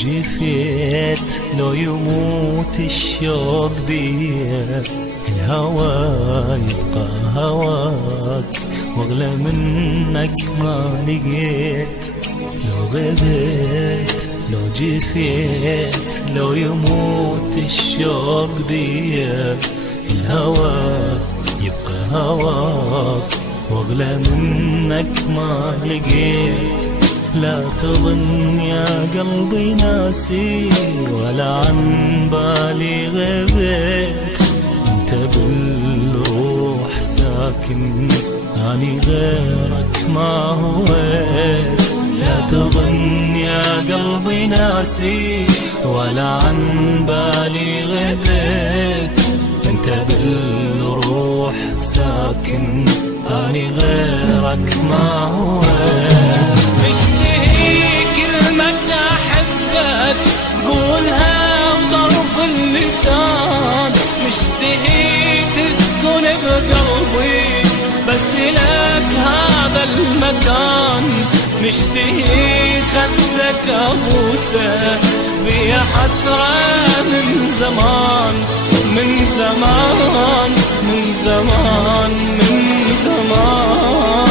جفيت لو يموت الشوق بيا، الهوى يبقى هواك واغلى منك ما لقيت. لو غبت لو جفيت لو يموت الشوق بيا، الهوى يبقى هواك واغلى منك ما لقيت. لا تظن يا قلبي ناسي ولا عن بالي غبت، انت بالروح ساكن اني غيرك ما هويت. لا تظن يا قلبي ناسي ولا عن بالي غبت، انت بالروح ساكن اني غيرك ما هويت. مشتهي كلمة أحبك تقولها بطرف اللسان، مشتهي تسكن بقلبي بس لك هذا المكان، مشتهي خدك أبوسه بيا حسرة من زمان من زمان من زمان من زمان.